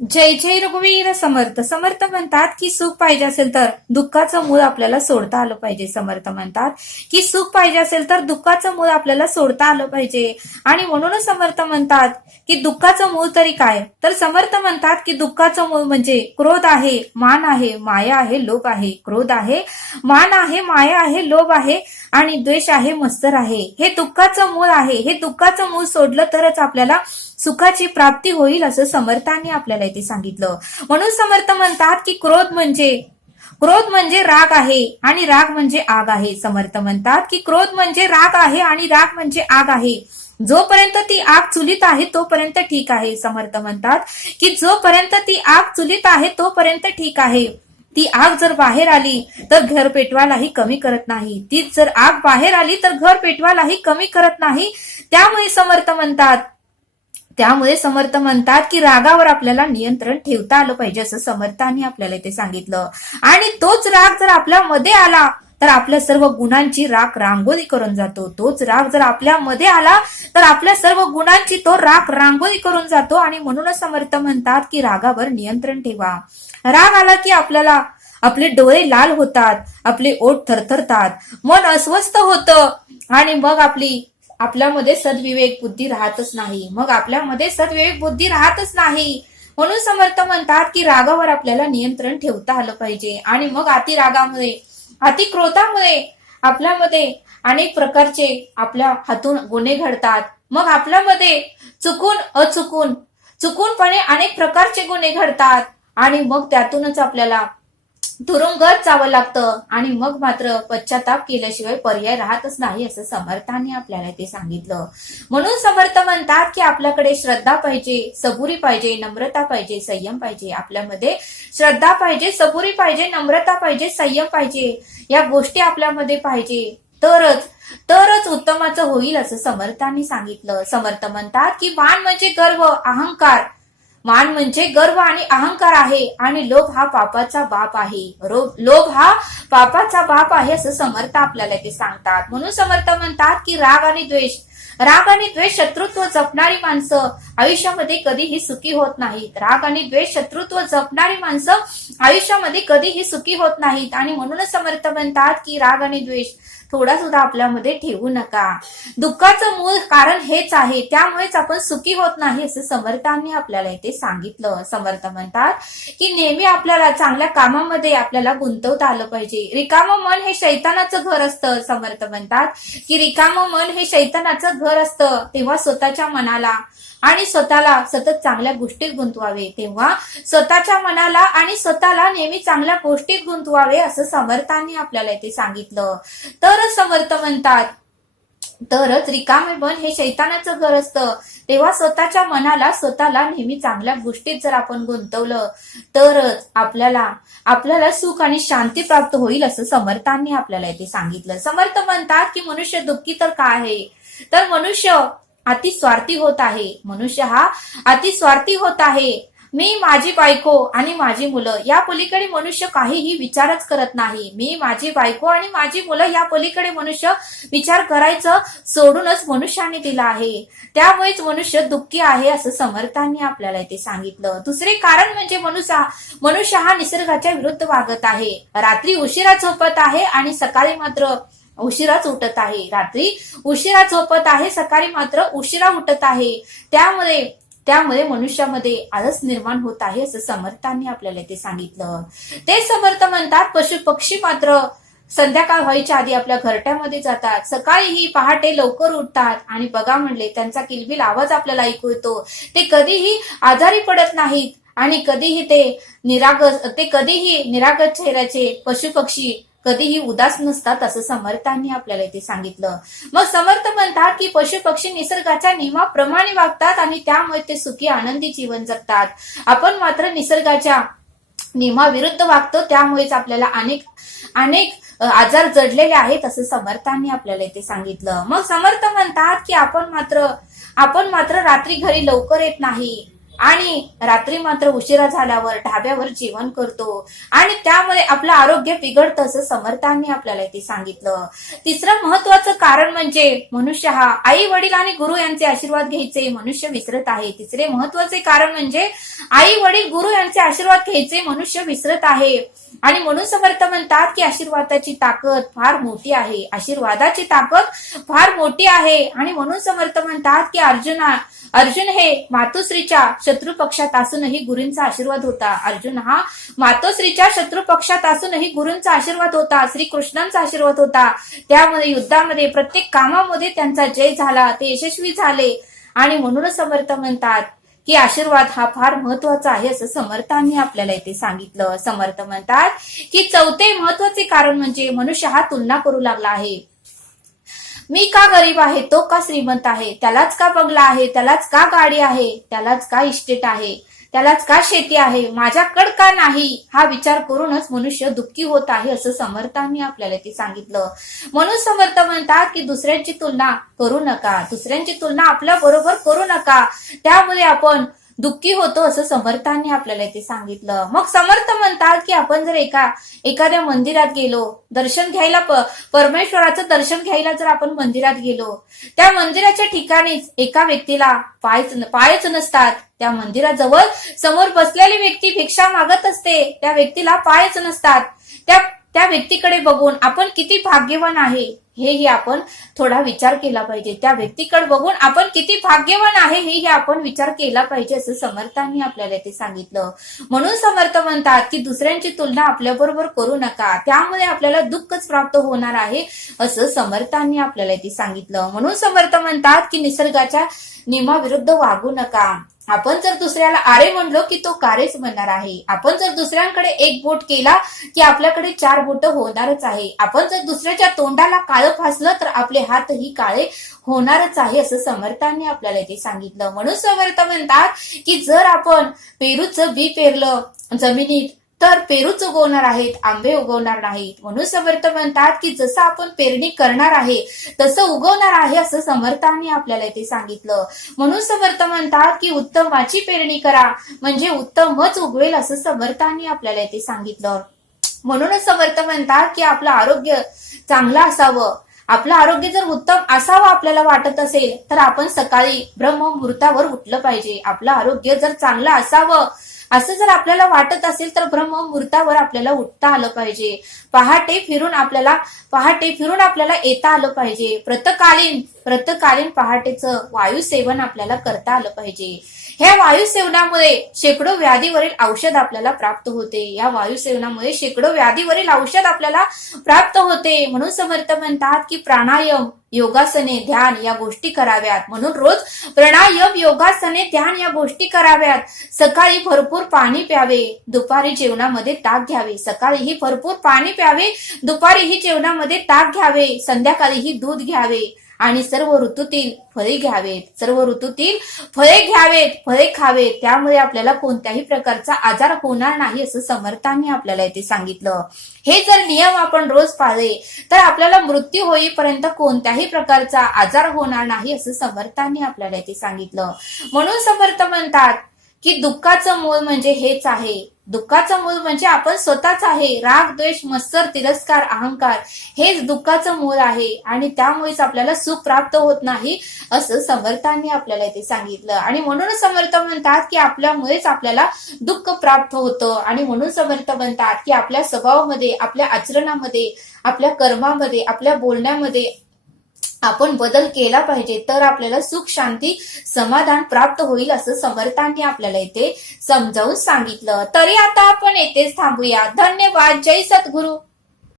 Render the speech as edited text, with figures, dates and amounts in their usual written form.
जय जय रघुवीर समर्थ. समर्थ म्हणतात की सुख पाहिजे असेल तर दुःखाचं मूळ आपल्याला सोडता आलं पाहिजे. समर्थ म्हणतात की सुख पाहिजे असेल तर दुःखाचं मूळ आपल्याला सोडता आलं पाहिजे. आणि म्हणूनच समर्थ म्हणतात की दुःखाचं मूळ तरी काय, तर समर्थ म्हणतात की दुःखाचं मूळ म्हणजे क्रोध आहे, मान आहे, माया आहे, लोभ आहे. क्रोध आहे, मान आहे, माया आहे, लोभ आहे आणि द्वेष आहे, मत्सर आहे. हे दुःखाचं मूळ आहे. हे दुःखाचं मूळ सोडलं तरच आपल्याला सुखाची प्राप्ती होईल असं समर्थांनी आपल्याला इथे सांगितलं. म्हणून समर्थ म्हणतात की क्रोध म्हणजे राग आहे आणि राग म्हणजे आग आहे. समर्थ म्हणतात की क्रोध म्हणजे राग आहे आणि राग म्हणजे आग आहे. जोपर्यंत ती आग चुलीत आहे तोपर्यंत ठीक आहे. समर्थ म्हणतात की जोपर्यंत ती आग चुलीत आहे तोपर्यंत ठीक आहे. ती आग जर बाहेर आली तर घर पेटवायलाही कमी करत नाही. तीच जर आग बाहेर आली तर घर पेटवायलाही कमी करत नाही. त्यामुळे समर्थ म्हणतात की रागावर आपल्याला नियंत्रण ठेवता आलं पाहिजे असं समर्थांनी आपल्याला इथे सांगितलं. आणि तोच राग जर आपल्यामध्ये आला तर आपल्या सर्व गुणांची राख रांगोळी करून जातो. तोच राग जर आपल्यामध्ये आला तर आपल्या सर्व गुणांची तो राख रांगोळी करून जातो. आणि म्हणूनच समर्थ म्हणतात की रागावर नियंत्रण ठेवा. राग आला की आपल्याला आपले डोळे लाल होतात, आपले ओठ थरथरतात, मन अस्वस्थ होतं आणि मग आपल्यामध्ये सद्विवेक बुद्धी राहतच नाही. म्हणून समर्थ म्हणतात की रागावर आपल्याला नियंत्रण ठेवता आलं पाहिजे. आणि मग अति क्रोधामुळे आपल्यामध्ये अनेक प्रकारचे आपल्या हातून गुन्हे घडतात. मग आपल्यामध्ये चुकूनपणे अनेक प्रकारचे गुन्हे घडतात आणि मग त्यातूनच आपल्याला तुरुंगात जावं लागतं. आणि मग मात्र पश्चाताप केल्याशिवाय पर्याय राहतच नाही असं समर्थांनी आपल्याला ते सांगितलं. म्हणून समर्थ म्हणतात की आपल्याकडे श्रद्धा पाहिजे, सबुरी पाहिजे, नम्रता पाहिजे, संयम पाहिजे. आपल्यामध्ये श्रद्धा पाहिजे, सबुरी पाहिजे, नम्रता पाहिजे, संयम पाहिजे. या गोष्टी आपल्यामध्ये पाहिजे तरच उत्तमाचं होईल असं समर्थांनी सांगितलं. समर्थ म्हणतात की मान म्हणजे गर्व आणि अहंकार आहे आणि लोभ हा पापाचा बाप आहे असं समर्थ आपल्याला ते सांगतात. म्हणून समर्थ म्हणतात की राग आणि द्वेष शत्रुत्व जपणारी माणसं आयुष्यामध्ये कधीही सुखी होत नाहीत. राग आणि द्वेष शत्रुत्व जपणारी माणसं आयुष्यामध्ये कधीही सुखी होत नाहीत. आणि म्हणूनच समर्थ म्हणतात की राग आणि द्वेष थोडा सुद्धा आपल्यामध्ये ठेवू नका. दुःखाचं मूळ कारण हेच आहे, त्यामुळेच आपण सुखी होत नाही असं समर्थांनी आपल्याला इथे सांगितलं. समर्थ म्हणतात की नेहमी आपल्याला चांगल्या कामामध्ये आपल्याला गुंतवता आलं पाहिजे. रिकामं मन हे शैतानाचं घर असतं. समर्थ म्हणतात की रिकामं मन हे शैतानाचं घर असतं. तेव्हा स्वतःच्या मनाला आणि स्वतःला सतत चांगल्या गोष्टीत गुंतवावे. तेव्हा स्वतःच्या मनाला आणि स्वतःला नेहमी चांगल्या गोष्टीत गुंतवावे असं समर्थांनी आपल्याला इथे सांगितलं. तरच समर्थ म्हणतात तरच रिकामे मन हे शैतानाचं घर असतं. तेव्हा स्वतःच्या मनाला स्वतःला नेहमी चांगल्या गोष्टीत जर आपण गुंतवलं तरच आपल्याला सुख आणि शांती प्राप्त होईल असं समर्थांनी आपल्याला इथे सांगितलं. समर्थ म्हणतात की मनुष्य दुःखी तर काय आहे, तर मनुष्य अति स्वार्थी होत आहे. मी, माझी बायको आणि माझी मुलं या पलीकडे मनुष्य काहीही विचारच करत नाही. मी, माझी बायको आणि माझी मुलं या पलीकडे मनुष्य विचार करायचं सोडूनच मनुष्याने दिला आहे. त्यामुळेच मनुष्य दुःखी आहे असं समर्थांनी आपल्याला इथे सांगितलं. दुसरे कारण म्हणजे मनुष्य हा निसर्गाच्या विरुद्ध वागत आहे. रात्री उशिरा झोपत आहे आणि सकाळी मात्र उशिराच उठत आहे. रात्री उशिरा झोपत आहे, सकाळी मात्र उशिरा उठत आहे. त्यामुळे मनुष्यामध्ये आळस निर्माण होत आहे असं समर्थांनी आपल्याला ते सांगितलं. ते समर्थ म्हणतात पशु पक्षी मात्र संध्याकाळ व्हायच्या आधी आपल्या घरट्यामध्ये जातात. सकाळीही पहाटे लवकर उठतात आणि बघा म्हणले त्यांचा किलबिल आवाज आपल्याला ऐकू येतो. ते कधीही आजारी पडत नाहीत आणि कधीही निरागस चेहऱ्याचे पशु पक्षी कधीही उदास नसतात असं समर्थांनी आपल्याला इथे सांगितलं. मग समर्थ म्हणतात की पशु पक्षी निसर्गाच्या नियमाप्रमाणे वागतात आणि त्यामुळे ते सुखी आनंदी जीवन जगतात. आपण मात्र निसर्गाच्या नियमाविरुद्ध वागतो, त्यामुळेच आपल्याला अनेक आजार जडलेले आहेत असं समर्थांनी आपल्याला इथे सांगितलं. मग समर्थ म्हणतात की आपण मात्र रात्री घरी लवकर येत नाही आणि रात्री मात्र उशिरा झाल्यावर ढाब्यावर जेवण करतो आणि त्यामुळे आपलं आरोग्य बिघडतं असं समर्थांनी आपल्याला इथे सांगितलं. तिसरं महत्वाचं कारण म्हणजे मनुष्य हा आई वडील आणि गुरु यांचे आशीर्वाद घ्यायचे मनुष्य विसरत आहे. तिसरे महत्वाचे कारण म्हणजे आई वडील गुरु यांचे आशीर्वाद घ्यायचे मनुष्य विसरत आहे. आणि म्हणून समर्थ म्हणतात की आशीर्वादाची ताकद फार मोठी आहे. आशीर्वादाची ताकद फार मोठी आहे. आणि म्हणून समर्थ म्हणतात की अर्जुन हे मातोश्रीच्या शत्रू पक्षात असूनही गुरूंचा आशीर्वाद होता. अर्जुन हा मातोश्रीच्या शत्रू पक्षात असूनही गुरूंचा आशीर्वाद होता. श्रीकृष्णांचा आशीर्वाद होता. त्यामध्ये युद्धामध्ये प्रत्येक कामामध्ये त्यांचा जय झाला, ते यशस्वी झाले. आणि म्हणूनच समर्थ म्हणतात की आशीर्वाद हा फार महत्वाचा आहे असं समर्थांनी आपल्याला इथे सांगितलं. समर्थ म्हणतात की चौथे महत्वाचे कारण म्हणजे मनुष्य हा तुलना करू लागला आहे. मी का गरीब आहे, तो का श्रीमंत आहे, त्यालाच का बंगला आहे, त्यालाच का गाडी आहे, त्यालाच का इस्टेट आहे, त्यालाच का शेती आहे, माझ्याकडे का नाही, हा विचार करूनच मनुष्य दुःखी होत आहे असं समर्थांनी आपल्याला ते सांगितलं. म्हणून समर्थ म्हणतात की दुसऱ्यांची तुलना करू नका, दुसऱ्यांची तुलना आपल्या बरोबर करू नका, त्यामुळे आपण दुःखी होतो असं समर्थांनी आपल्याला ते सांगितलं. मग समर्थ म्हणतात की आपण जर एखाद्या मंदिरात गेलो, दर्शन घ्यायला परमेश्वराचं दर्शन घ्यायला जर आपण मंदिरात गेलो, त्या मंदिराच्या ठिकाणीच एका व्यक्तीला पायच नसतात. त्या मंदिराजवळ समोर बसलेली व्यक्ती भिक्षा मागत असते, त्या व्यक्तीला पायच नसतात. त्या व्यक्तीकडे बघून आपण किती भाग्यवान आहे हेही आपण थोडा विचार केला पाहिजे. त्या व्यक्तीकडे बघून आपण किती भाग्यवान आहे हेही आपण विचार केला पाहिजे असं समर्थांनी आपल्याला ते सांगितलं. म्हणून समर्थ म्हणतात की दुसऱ्यांची तुलना आपल्या बरोबर करू नका, त्यामुळे आपल्याला दुःखच प्राप्त होणार आहे असं समर्थांनी आपल्याला ते सांगितलं. म्हणून समर्थ म्हणतात की निसर्गाच्या नियमाविरुद्ध वागू नका. आपण जर दुसऱ्याला आरे म्हणलो की तो कारेच म्हणणार आहे. आपण जर दुसऱ्यांकडे एक बोट केला की आपल्याकडे 4 बोट होणारच आहे. आपण जर दुसऱ्याच्या तोंडाला काळं फासलं तर आपले हातही काळे होणारच आहे असं समर्थांनी आपल्याला ते सांगितलं. म्हणून समर्थ म्हणतात की जर आपण पेरूचं बी पेरलं जमिनीत तर पेरूच उगवणार आहेत, आंबे उगवणार नाहीत. म्हणून समर्थ म्हणतात की जसं आपण पेरणी करणार आहे तसं उगवणार आहे असं समर्थांनी आपल्याला ते सांगितलं. म्हणून समर्थ म्हणतात की उत्तमाची पेरणी करा म्हणजे उत्तमच उगवेल असं समर्थांनी आपल्याला ते सांगितलं. म्हणूनच समर्थ म्हणतात की आपलं आरोग्य चांगलं असावं, आपलं आरोग्य जर उत्तम असावं आपल्याला वाटत असेल तर आपण सकाळी ब्रह्ममुहूर्तावर उठलं पाहिजे. आपलं आरोग्य जर चांगलं असावं असं जर आपल्याला वाटत असेल तर ब्रह्ममुहूर्तावर आपल्याला उठता आलं पाहिजे. पहाटे फिरून आपल्याला येता आलं पाहिजे. प्रतकालीन पहाटेचं वायुसेवन आपल्याला करता आलं पाहिजे. ह्या वायुसेवनामुळे शेकडो व्याधीवरील औषध आपल्याला प्राप्त होते. या वायुसेवनामुळे शेकडो व्याधीवरील औषध आपल्याला प्राप्त होते. म्हणून समर्थ म्हणतात की प्राणायाम, योगासने, ध्यान या गोष्टी कराव्यात. म्हणून रोज प्राणायाम, योगासने, ध्यान या गोष्टी कराव्यात. सकाळी भरपूर पाणी प्यावे, दुपारी जेवणामध्ये ताक घ्यावे. सकाळीही भरपूर पाणी प्यावे, दुपारीही जेवणामध्ये ताक घ्यावे, संध्याकाळीही दूध घ्यावे आणि सर्व ऋतूतील फळे घ्यावेत. फळे खावेत. त्यामुळे आपल्याला कोणत्याही प्रकारचा आजार होणार नाही असं समर्थांनी आपल्याला इथे सांगितलं. हे जर नियम आपण रोज पाळले तर आपल्याला मृत्यू होईपर्यंत कोणत्याही प्रकारचा आजार होणार नाही असं समर्थांनी आपल्याला इथे सांगितलं. म्हणून समर्थ म्हणतात की दुःखाचं मूळ म्हणजे हेच आहे. दुःखाचं मूळ म्हणजे आपण स्वतःच आहे. राग, द्वेष, मत्सर, तिरस्कार, अहंकार हेच दुःखाचं मूळ आहे आणि त्यामुळेच आपल्याला सुख प्राप्त होत नाही असं समर्थांनी आपल्याला इथे सांगितलं. आणि म्हणूनच समर्थ म्हणतात की आपल्यामुळेच आपल्याला दुःख प्राप्त होतं. आणि म्हणून समर्थ म्हणतात की आपल्या स्वभावामध्ये, आपल्या आचरणामध्ये, आपल्या कर्मामध्ये, आपल्या बोलण्यामध्ये आपण बदल केला पाहिजे तर आपल्याला सुख, शांती, समाधान प्राप्त होईल असं समर्थांनी आपल्याला इथे समजावून सांगितलं. तरी आता आपण येथेच थांबूया. धन्यवाद. जय सद्गुरू.